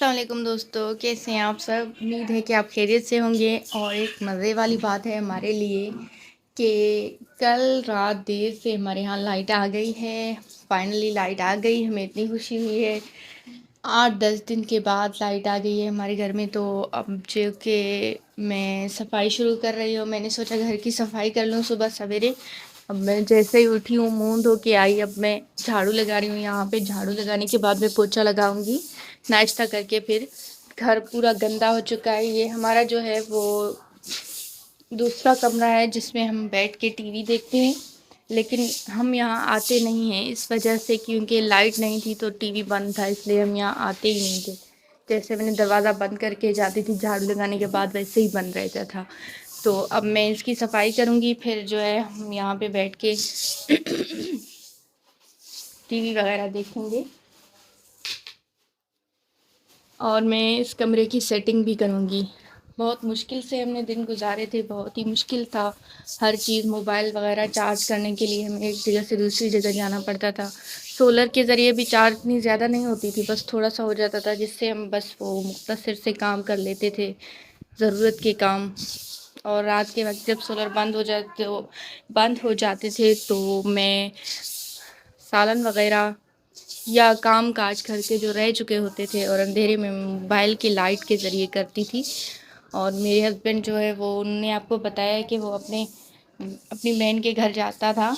अस्सलाम वालेकुम दोस्तों, कैसे हैं आप सब। उम्मीद है कि आप खैरियत से होंगे। और एक मज़े वाली बात है हमारे लिए कि कल रात देर से हमारे यहाँ लाइट आ गई है। फाइनली लाइट आ गई, हमें इतनी खुशी हुई है। 8-10 दिन के बाद लाइट आ गई है हमारे घर में। तो अब जो कि मैं सफाई शुरू कर रही हूँ, मैंने सोचा घर की सफाई कर लूँ सुबह सवेरे। अब मैं जैसे ही उठी हूँ, मुंह धो के आई, अब मैं झाड़ू लगा रही हूँ। यहाँ पे झाड़ू लगाने के बाद मैं पोछा लगाऊंगी नाश्ता करके। फिर घर पूरा गंदा हो चुका है। ये हमारा जो है वो दूसरा कमरा है जिसमें हम बैठ के टीवी देखते हैं, लेकिन हम यहाँ आते नहीं हैं इस वजह से क्योंकि लाइट नहीं थी तो टीवी बंद था, इसलिए हम यहाँ आते ही नहीं थे। जैसे मैंने दरवाज़ा बंद करके जाती थी झाड़ू लगाने के बाद, वैसे ही बंद रहता था। तो अब मैं इसकी सफाई करूँगी, फिर जो है हम यहाँ पे बैठ के टीवी वगैरह देखेंगे। और मैं इस कमरे की सेटिंग भी करूँगी। बहुत मुश्किल से हमने दिन गुजारे थे, बहुत ही मुश्किल था। हर चीज़ मोबाइल वगैरह चार्ज करने के लिए हमें एक जगह से दूसरी जगह जाना पड़ता था। सोलर के ज़रिए भी चार्ज इतनी ज़्यादा नहीं होती थी, बस थोड़ा सा हो जाता था जिससे हम बस वो मुख्तसर से काम कर लेते थे, ज़रूरत के काम। और रात के वक्त जब सोलर बंद हो जाते थे तो मैं सालन वगैरह या काम काज घर के जो रह चुके होते थे और अंधेरे में मोबाइल की लाइट के ज़रिए करती थी। और मेरे हस्बैंड जो है वो, उन्होंने आपको बताया कि वो अपनी बहन के घर जाता था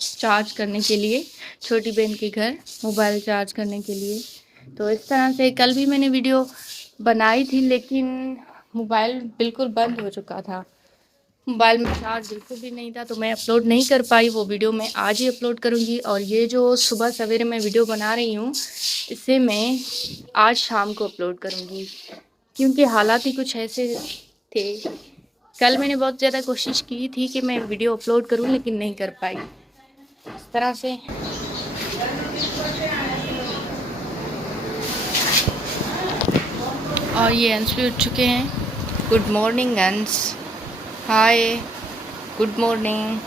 चार्ज करने के लिए, छोटी बहन के घर मोबाइल चार्ज करने के लिए। तो इस तरह से कल भी मैंने वीडियो बनाई थी, लेकिन मोबाइल बिल्कुल बंद हो चुका था, मोबाइल में चार्ज बिल्कुल भी नहीं था, तो मैं अपलोड नहीं कर पाई। वो वीडियो मैं आज ही अपलोड करूँगी। और ये जो सुबह सवेरे मैं वीडियो बना रही हूँ, इसे मैं आज शाम को अपलोड करूँगी क्योंकि हालात ही कुछ ऐसे थे। कल मैंने बहुत ज़्यादा कोशिश की थी कि मैं वीडियो अपलोड करूँ, लेकिन नहीं कर पाई इस तरह से। और ये अंश भी उठ चुके हैं। गुड मॉर्निंग अंश, हाय, गुड मॉर्निंग।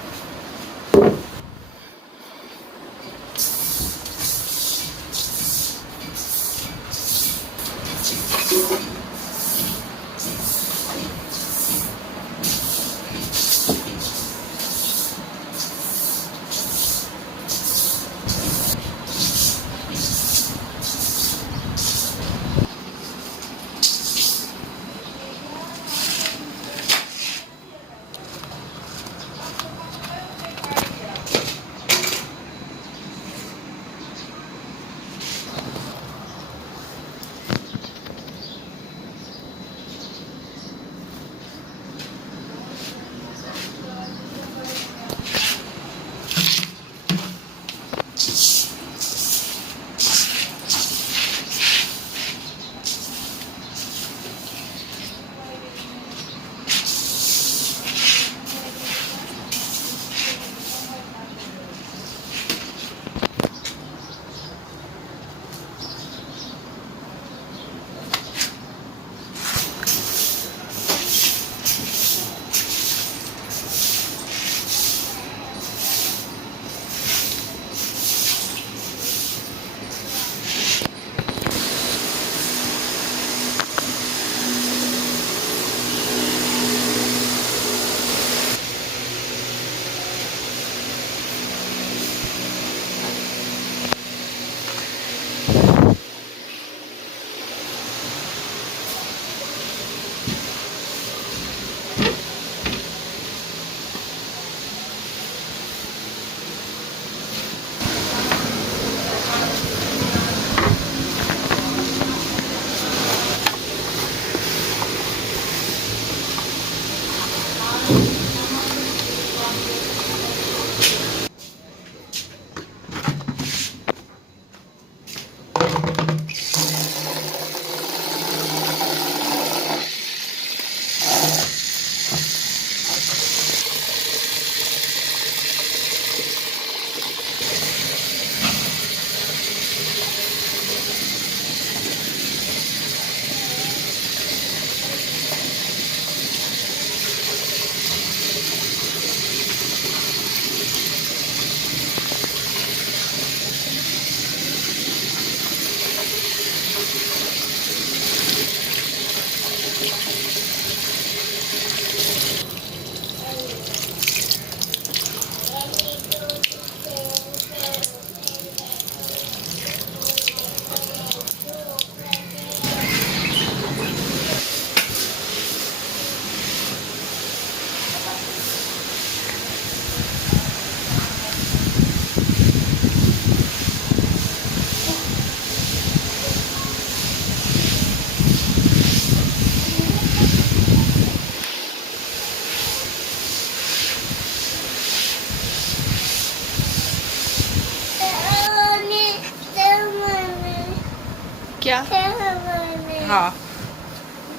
हाँ,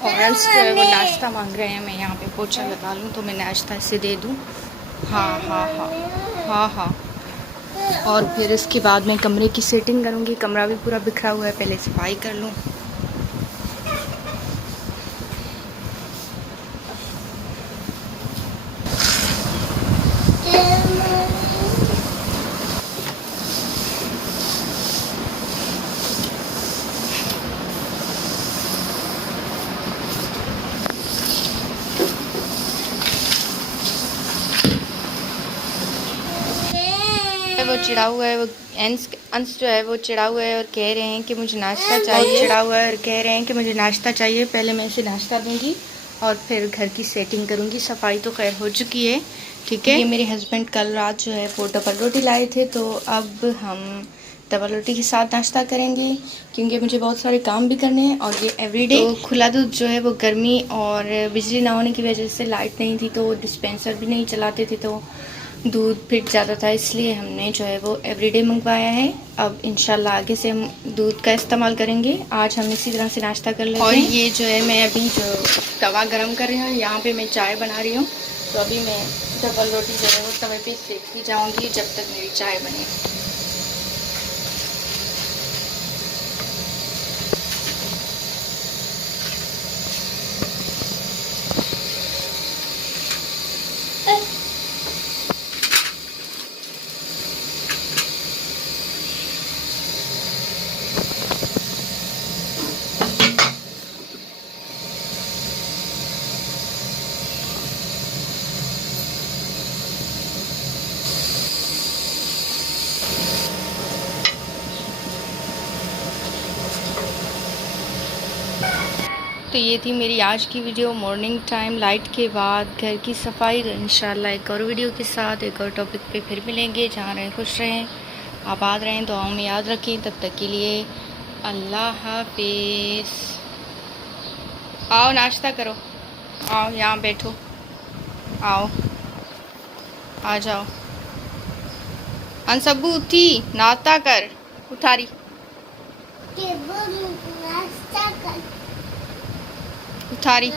और अंश जो है वो नाश्ता मांग रहे हैं। मैं यहाँ पे पोछा लगा लूँ तो मैं नाश्ता इसे दे दूँ। हाँ हाँ हाँ हाँ हाँ। और फिर इसके बाद मैं कमरे की सेटिंग करूँगी। कमरा भी पूरा बिखरा हुआ है, पहले सफाई कर लूँ। वो चिढ़ा हुआ है, वो अंश जो है वो चिढ़ा हुआ है और कह रहे हैं कि मुझे नाश्ता चाहिए। चिढ़ा हुआ है और कह रहे हैं कि मुझे नाश्ता चाहिए। पहले मैं इसे नाश्ता दूंगी और फिर घर की सेटिंग करूंगी। सफाई तो खैर हो चुकी है, ठीक है। ये मेरे हस्बैंड कल रात जो है वो डबल रोटी लाए थे, तो अब हम डबल रोटी के साथ नाश्ता करेंगे, क्योंकि मुझे बहुत सारे काम भी करने हैं। और ये एवरीडे तो खुला दूध जो है वो गर्मी और बिजली ना होने की वजह से, लाइट नहीं थी तो डिस्पेंसर भी नहीं चलाते थे, तो दूध फिट जाता था, इसलिए हमने जो है वो एवरीडे मंगवाया है। अब इंशाल्लाह आगे से हम दूध का इस्तेमाल करेंगे। आज हम इसी तरह से नाश्ता कर लेते हैं। और ये जो है मैं अभी जो तवा गरम कर रही हूँ, यहाँ पे मैं चाय बना रही हूँ। तो अभी मैं डबल रोटी जो है वो तवे पे सेकती जाऊँगी जब तक मेरी चाय बने। तो ये थी मेरी आज की वीडियो, मॉर्निंग टाइम लाइट के बाद घर की सफाई। तो इंशाल्लाह एक और वीडियो के साथ एक और टॉपिक पे फिर मिलेंगे। जहाँ रहें खुश रहें, आबाद रहें, दुआओं में याद रखें। तब तक के लिए अल्लाह हाफिज़। आओ नाश्ता करो, आओ यहाँ बैठो, आओ आ जाओ। अनसब्बू उठी, नाश्ता कर, उठारी उठारी।